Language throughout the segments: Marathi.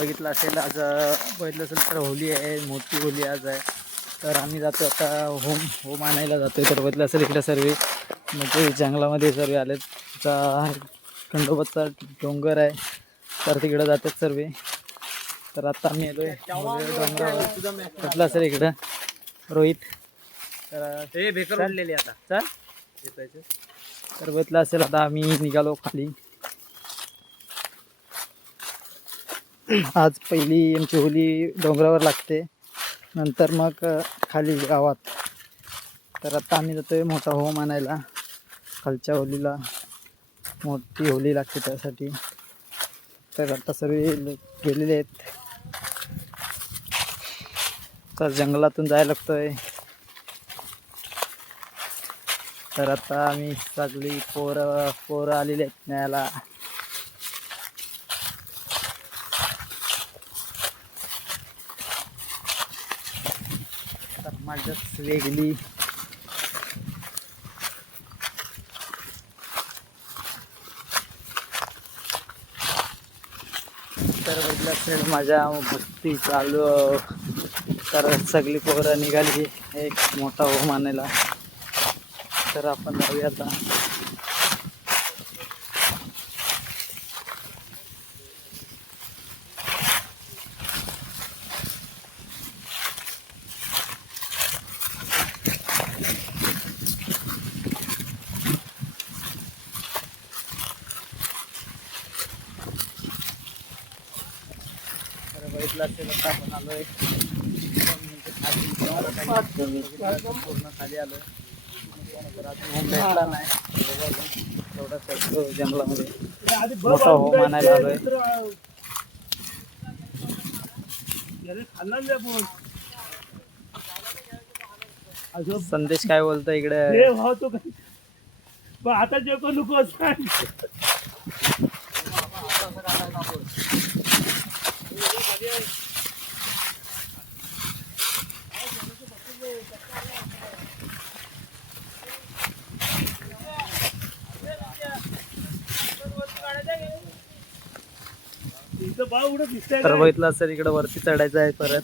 बघितलं असेल आज बघितलं असेल तर होली आहे, मोठी होली आज आहे. तर आम्ही जातो आता होम आणायला जातो. तर बघितलं असेल इकडे सर्व म्हणजे जंगलामध्ये सर्व आलेत. खंडोबाचा डोंगर आहे तर तिकडे जातात सर्व. तर आता आम्ही येतोय डोंगरावर. बघितलं असेल इकडं रोहित तर हे भेकर उडलेली आता चल येतायचं. तर बघितलं असेल आता आम्ही निघालो खाली. आज पहिली आमची होली डोंगरावर लागते, नंतर मग खाली गावात. तर आता आम्ही जातोय मोठा होम आणायला. खालच्या होलीला मोठी होली लागते त्यासाठी. तर आता सर्व गेलेले आहेत. तर जंगलातून जायला लागतोय. तर आता आम्ही सगळी पोरं आलेली आहेत न्यायला. तर मजाच वेगळी. तर बघितलं असेल माझ्या मस्ती चालू. तर सगळी पोरं निघाली एक मोठा होम आणायला. तर आपण जाऊया आता. तर बघितलं असेल आता आपण आलोय पूर्ण खाली आलोय. तर अजून होम भेटला नाही. थोडा जंगलामध्ये मोठा होम आणायला आलोय. संदेश काय बोलतो इकडे? आता जे कोण नको तर बघितलं असेल इकडे वरती चढायचं आहे परत.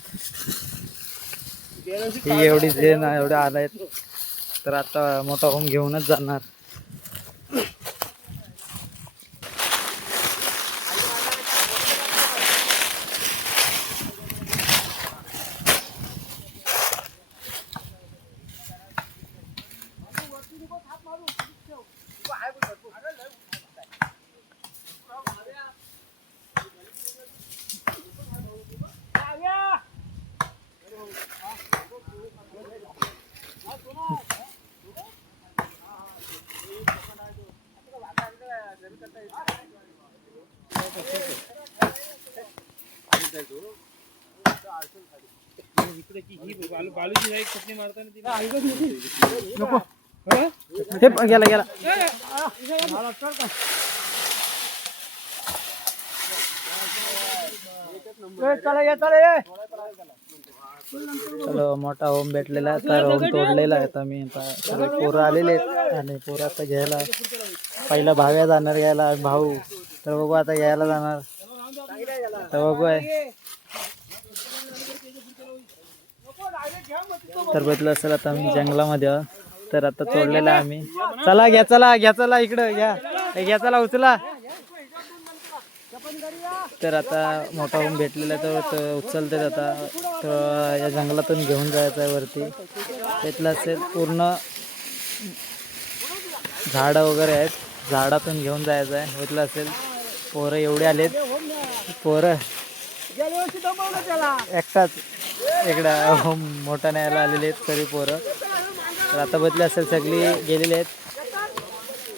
ही एवढी जे ना एवढे आलायत. तर आता मोठा होम घेऊनच जाणार. गेला गेला. चलो मोठा होम भेटलेला आहे. तर होम तोडलेला आहे. आता मी आता पोरं आलेले आहेत आणि पोरं आता घ्यायला पहिला भाव्या जाणार घ्यायला भाऊ. तर बघू आता घ्यायला जाणार. तर बघू आहे. तर बघितलं असेल आता आम्ही जंगलामध्ये आहोत. तर आता तोडलेला आहे आम्ही. चला घ्या चला इकडं घ्या चला उचला. तर आता मोठा होम भेटलेला आहे तर उचलते आता. तर या जंगलातून घेऊन जायचं आहे वरती. घेतलं असेल पूर्ण झाडं वगैरे आहेत. झाडातून घेऊन जायचं आहे. घेतलं असेल पोरं एवढे आलेत. पोरं एकटाच इकडं होम मोठा न्यायला आलेले आहेत तरी पोरं. तर आता बघितलं असेल सगळी गेलेली आहेत.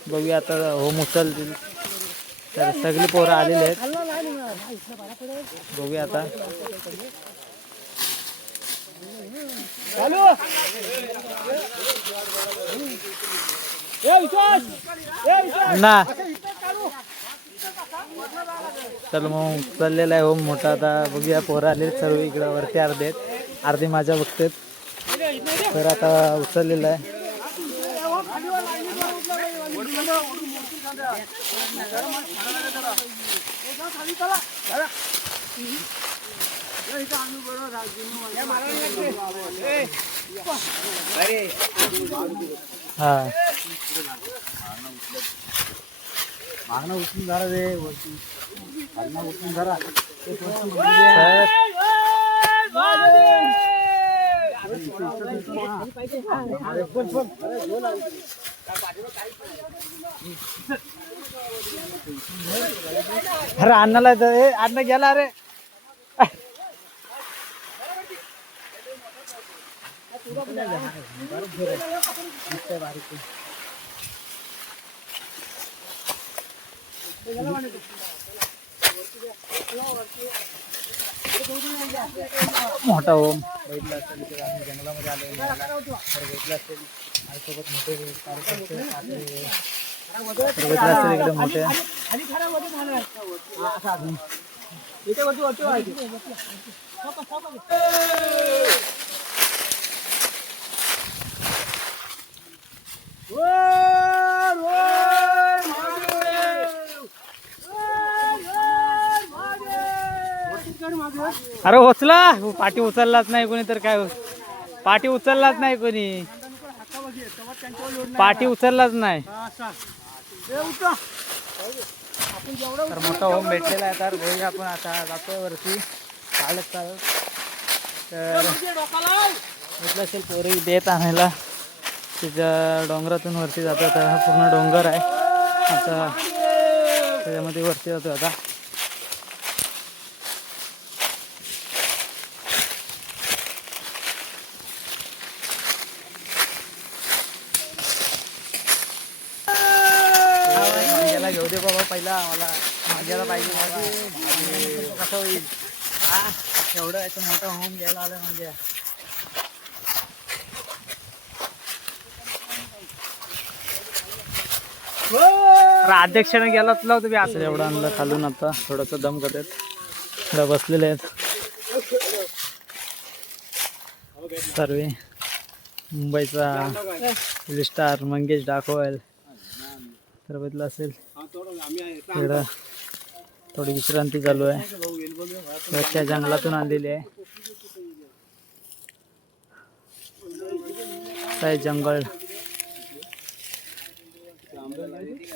बघूया आता होम उचलतील. तर सगळी पोरं आलेली आहेत. बघूया आता. ना चल मग उचललेला आहे होम मोठा. आता बघूया पोरं आले सर्व इकडं वरती अर्धे माझ्या बघतात. तर आता उचललेला आहे. हा मागणं उचलून जरा रे वरती खालनं उचलून जरा अरे अन्नाला अन्न गेला रे मोठा ओम बघितलं असेल की आम्ही जंगलामध्ये आलो तर बघितलं असेल आईसोबत मोठे कार्यकर्ते बघितलं असेल एकदम मोठे अरे उचला पाठी उचललाच नाही कोणी तर काय पाठी उचललाच नाही कोणी पाठी उचललाच नाही तर मोठा होम भेटलेला आहे तर बघूया आपण आता जातोय वरती चालत चालत तर म्हटलं असेल पोरी देत आणायला तिच्या डोंगरातून वरती जातात हा पूर्ण डोंगर आहे आता त्याच्यामध्ये वरती जातो आता घेऊ दे बाबा पहिला मला माझ्याला पाहिजे बाबा कसं होईल हा एवढं याचं मोठं होम घ्यायला आलं म्हणजे अध्यक्षाने गेला तुला तुम्ही असं एवढं आणलं खालून आता थोडस दम करत थोडं बसलेले आहेत सर्वे मुंबईचा स्टार मंगेश डाकोल तर बघितलं असेल इकडं थोडी विश्रांती चालू आहे त्या जंगलातून आणलेली आहे काय जंगल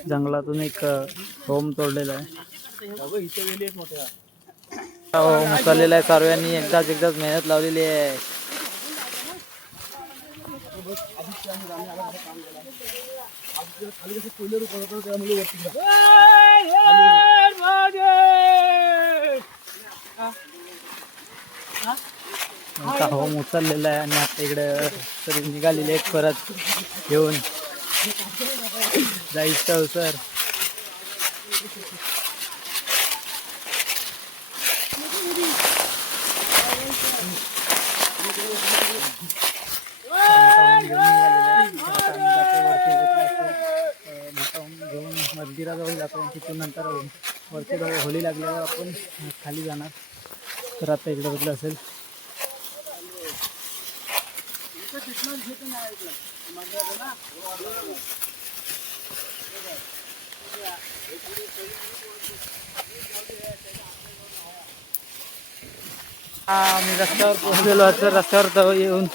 जंगलातून एक होम तोडलेला आहे होम उचललेला आहे सर्वांनी एकदाच मेहनत लावलेली आहे होम उचललेला आहे आणि आता इकडे तरी निघालेले आहेत परत घेऊन जायचं सर घेऊन मंदिराजवळ जातो तिथून नंतर वरती होळी लागल्यावर आपण खाली जाणार तर आता इकडे बघितलं असेल मी रस्त्यावर पोहोचलेलो तर रस्त्यावर येऊन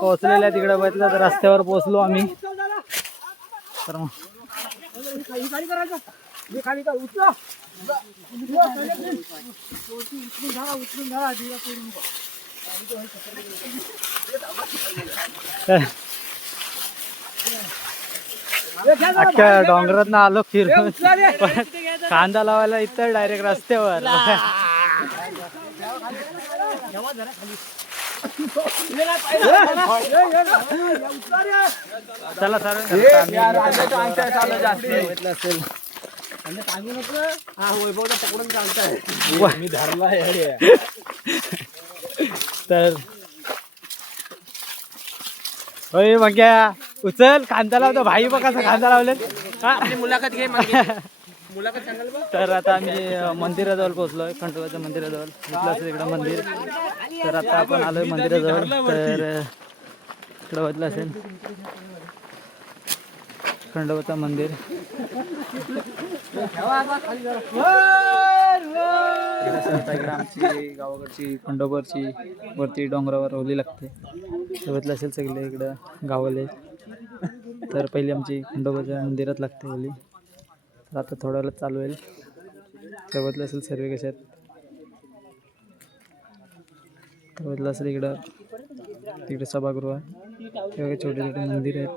पोहोचलेल्या तिकडे बघितलं तर रस्त्यावर पोहोचलो आम्ही तर अख्ख्या डोंगरात आलो फिरून कांदा लावायला इथं डायरेक्ट रस्त्यावर चला सर असेल मी धरला तर होय मग घ्या उचल कांदा लावतो भाई बघ कसं कांदा लावले मुलाखत घे मुलाखत सांगाल तर आता आम्ही मंदिराजवळ पोहोचलोय खंडोबाच्या मंदिराजवळ इथलं असेल इकडं मंदिर तर आता आपण आलोय मंदिराजवळ तर इकडं बघितलं असेल खंडोबाचं मंदिर. इकडे आमची गावाकडची खंडोबाची वरती डोंगरावर होली लागते. बघितलं असेल सगळे इकडं गावाले. तर पहिली आमची खंडोबाच्या मंदिरात लागते होली. तर आता थोड्या वेळात चालू होईल. बघितलं असेल सर्व कशात. बघितलं असेल इकडं तिकडे सभागृह आहे. छोटे छोटे मंदिर आहेत.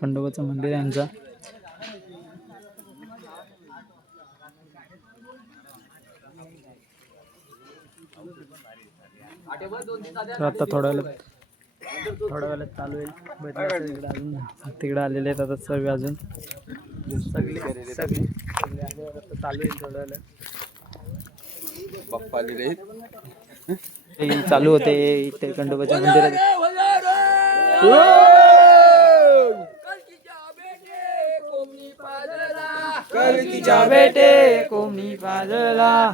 खंडोबाचं मंदिर आहे आमचा. तर आता थोड्या वेळात चालू होईल. इकडे अजून तिकडे आलेले आहेत आता सर्व अजून सगळे चालू होईल थोड्या वेळात. चालू होते इथे खंडोबाच्या मंदिरात. कलकीच्या बेटे कोमनी पाजला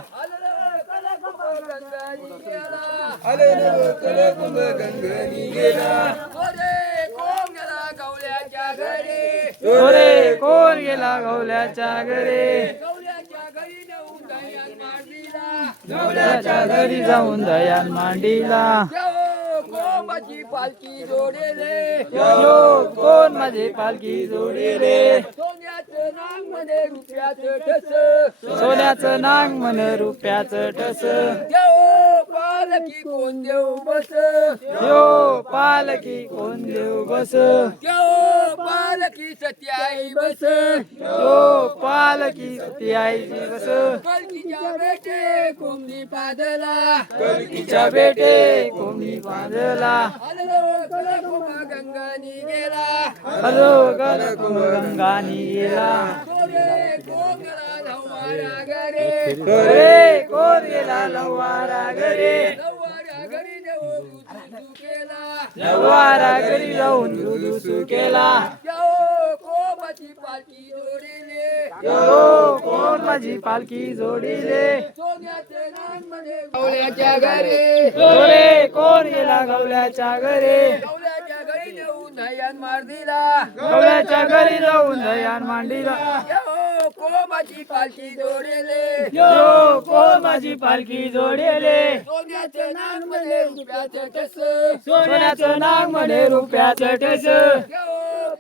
ओरे कोण गेला गवल्याच्या घरी. गवल्याच्या घरी जाऊन दयान मांडीला. पालखी जोडेले कोण माझी पालखी जोडीले. सोन्याचं नांग म्हणे रुपयाचं ठस. सोन्याचं नांग म्हण रुपयाचं ठस. पालखी कोण देऊ बस. यो पालखी कोण देऊ बस. पालखी सत्याई बस. यो पालखी ती आईची बस. कलकीच्या बेटे कोंबडी पादला. कलकीच्या बेटे कोणी बांधला. गंगानी गेला. हलो गल गंगानी गेला. रे कोण गेला लवारा घरे. लवारा घरी जाऊन दुसू केला. कोंबाची पालखी जोडीले. यो कोण माझी पालखी जोडीले. सोन्याचे नांग म्हणे गवल्याच्या घरी. रे कोण गेला गवल्याच्या घरे. गवल्याच्या घरी नेऊन नयन मार दिला. गवल्याच्या घरी जाऊन दयान मांडीला. कोंबाची पालखी जोडीले. यो कोण माझी पालखी जोडेले. सोन्याचे नांग म्हणे रुपयाचे ठस. सोन्याचं नाग म्हणे रुपयाचं ठस.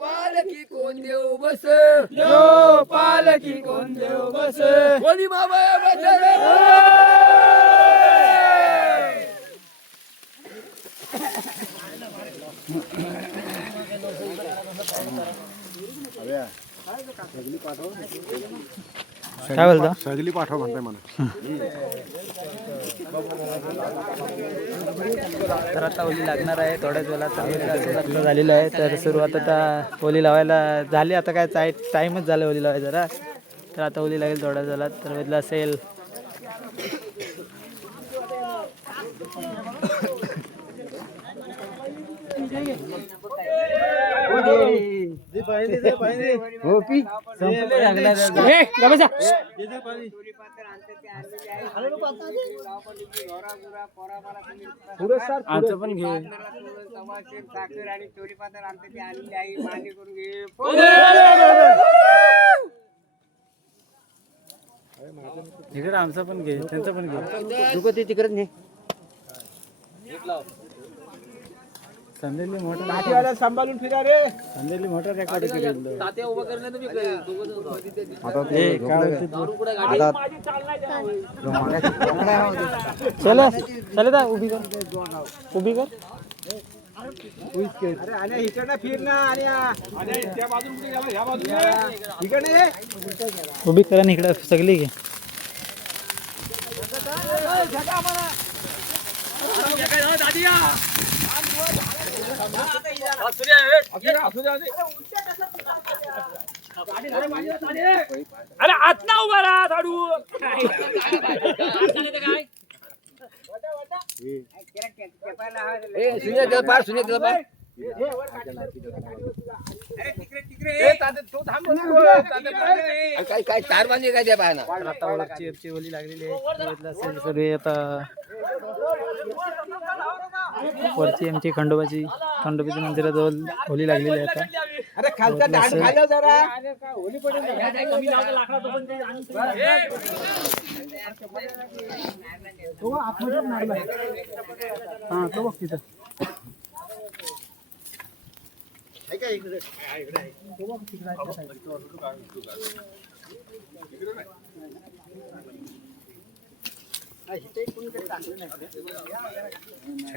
पालखी कोण देऊ बस. यो पालखी कोण देव बस. कोणी बाबा बस रे. काय बोलता. सगळी पाठव म्हणताय मला. तर आता होली लागणार आहे थोड्याच वेळात. झालेलं आहे तर सुरुवात आता होली लावायला झाली. आता काय टाईमच झालं होली लावायला जरा. तर आता होली लागेल थोड्याच वेळात. तर बघितलं असेल आमचं पण घे. इकडे आमचं पण घे त्यांचं पण घे. तिकडे नाही. संदेली मोटर सांभाळून फिरा रे. संदेली मोटर रेकॉर्ड केलेलं. तात्या उभं करण्यात तुम्ही चला चला उभी कर उभी कर. अरे इकडनं फिरणं आणि त्या बाजून कुठे गेला. ह्या बाजूला इकडे उभी करा आणि इकडे सगळी घे. अरे आत ना उभा राहा झाडू. काय तार बांधली काय त्या पायाना. आता वरची होली लागलेली आहे. सर्व आता वरची आमची खंडोबाची मंदिराजवळ होली लागलेली आहे आता. अरे खालचा दांड खाल्ला जरा हा तो बघ तिथं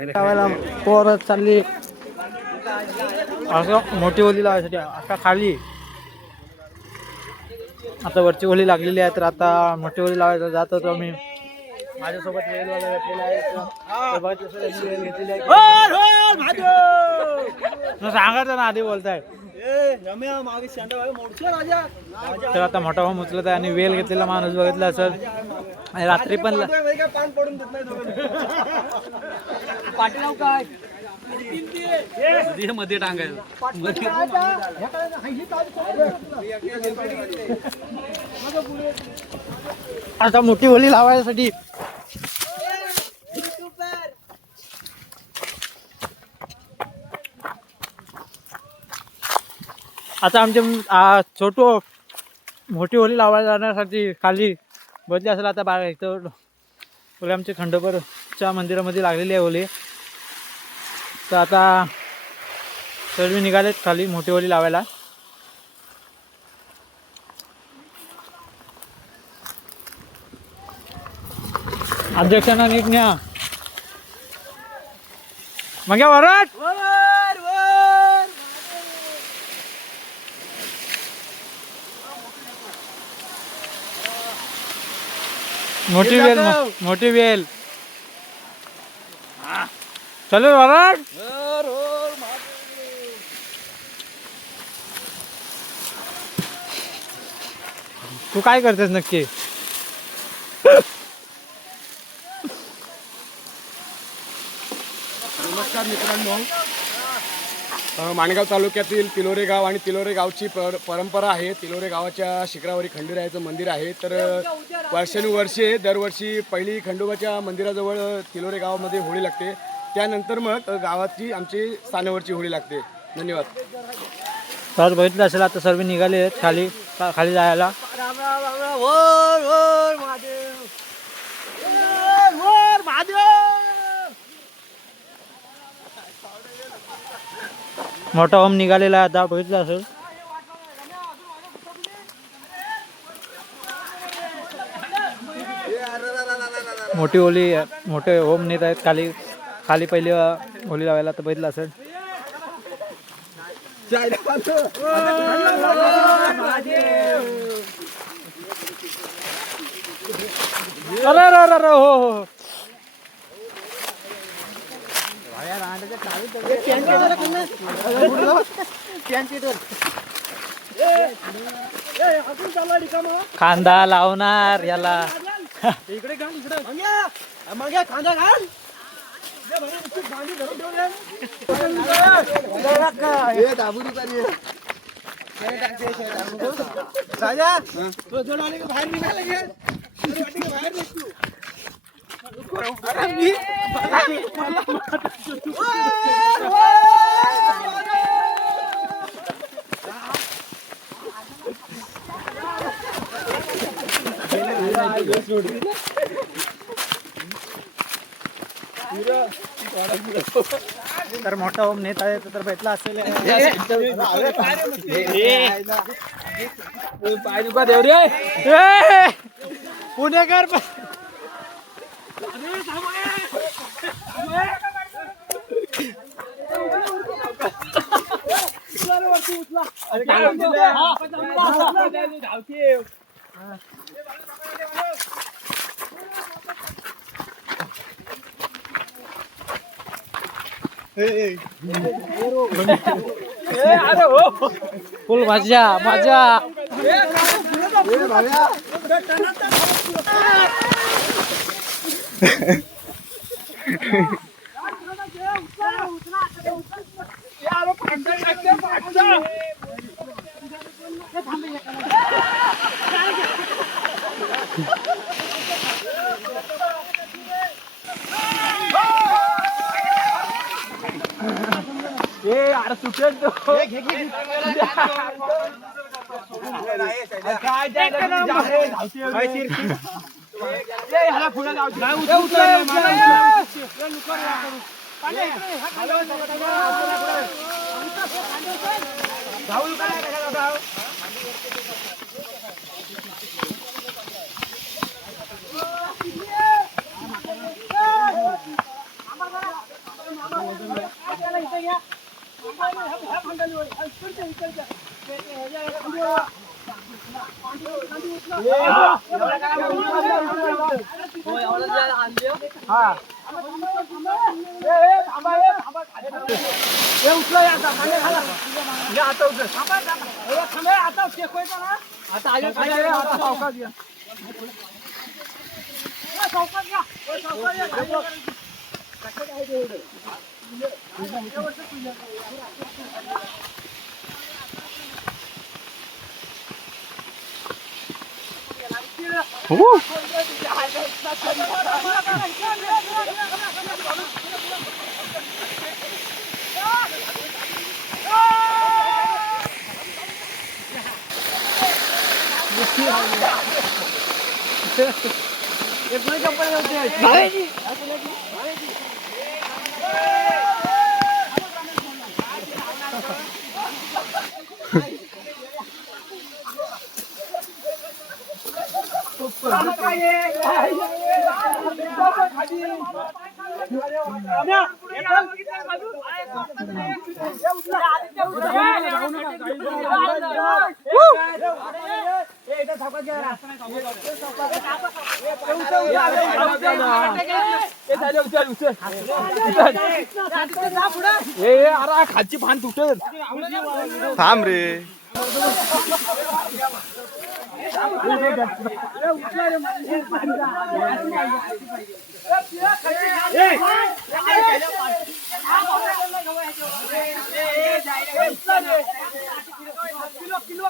लावायला पोरं चालली असं मोठी ओली लावायसाठी आता खाली आता वरची ओली लागलेली आहे तर आता मोठी ओली लावायला जात होतो मी माझ्यासोबत वेलवाला घेतलेला आहे तर बघत असेल यांनी वेल घेतलेली आहे सांगायचं ना आधी बोलताय तर आता मोठा भाऊ उचलत आहे आणि वेल घेतलेला माणूस बघितला असेल आणि रात्री पण मध्ये टांगायचं आता मोठी होली लावायसाठी आता आमचे छोटू मोठी होली लावायला जाण्यासाठी खाली बसली असेल आता बाहेर इथं होली आमच्या खंडोबरच्या मंदिरामध्ये लागलेली आहे होली तर आता सर्व निघालेत खाली मोठी होली लावायला अध्यक्षांना नीट न्या मग वराट मोठी वेल चलो वराट तू काय करतेस नक्की नमस्कार मित्रांनो, माणगाव तालुक्यातील तिलोरे गाव आणि तिलोरे गावची परंपरा आहे. तिलोरे गावाच्या शिखरावरी खंडोबाचं मंदिर आहे. तर वर्षानुवर्षे दरवर्षी पहिली खंडोबाच्या मंदिराजवळ तिलोरे गावामध्ये होळी लागते. त्यानंतर मग गावाची आमची स्थानावरची होळी लागते. धन्यवाद. तर बघितलं असेल आता सर्व निघाले आहेत खाली खाली जायला मोठा होम निघालेला आहे आता बघितलं असेल मोठी होली मोठे होम नेत आहेत खाली खाली पहिली होली लावायला तर बघितलं असेल अरे अरे अरे हो हो खांदा लावणार याला इकडे घाल इकडे खांदा घाल राजा तो जोड आले बाहेर निघाले बाहेर निघ तर मोठा होम नेत आहे तर भेटला असेल पाय दुखा देव रे पुणेकर फुल मजा मजा खालची फान तुटत थांब रे किलो